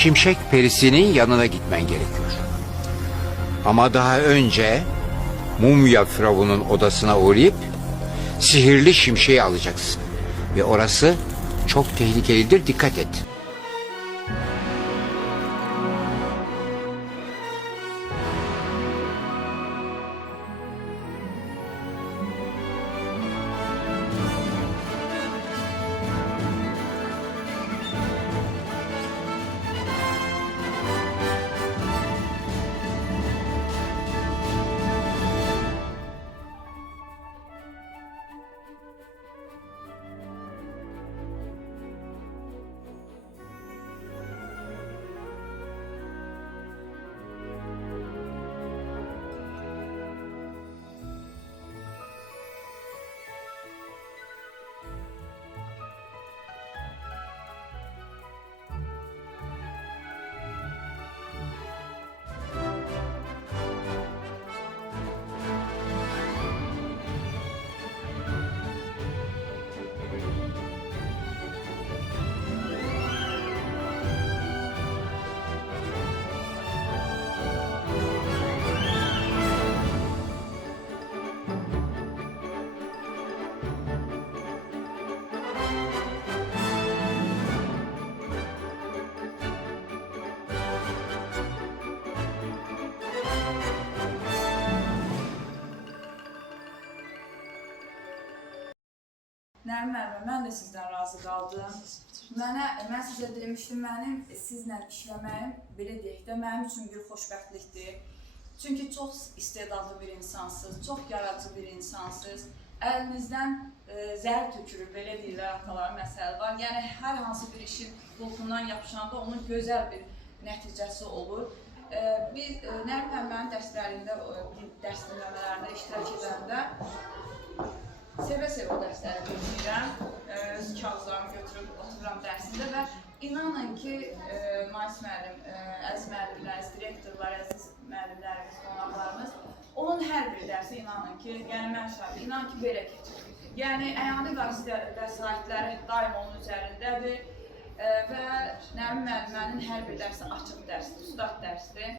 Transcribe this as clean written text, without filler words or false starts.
Şimşek perisinin yanına gitmen gerekiyor. Ama daha önce mumya firavunun odasına uğrayıp sihirli şimşeği alacaksın. Ve orası çok tehlikelidir, dikkat et. Nərmin müəllimə, mən də sizdən razı qaldım. Mən sizə demişdim, mənim sizlə işləməyim, belə deyək də, mənim üçün bir xoşbəxtlikdir. Çünki çox istedadlı bir insansınız, çox yaradıcı bir insansınız. Əlinizdən zəhər tökülür, belə deyirlər atalar, məsələ var. Yəni, hər hansı bir işin qulpundan yapışanda onun gözəl bir nəticəsi olur. Biz Nərmin müəllimənin dərslərində, dərs dinləmələrində iştirak edəndə sevə-sevə o dərsləri dinləyirəm, öz kağızlarımı götürüb otururam dərsində və inanın ki, Mais müəllim, əziz müəllimlərimiz, direktorlar, əziz müəllimlərimiz, qonaqlarımız, onun hər bir dərsi inanın ki, yəni mən şahid, inanın ki, belə keçir. Yəni, əyani vəsaitləri daim onun üzərindədir və Nərmin müəllimənin hər bir dərsi açıq dərsdir, ustad dərsdir.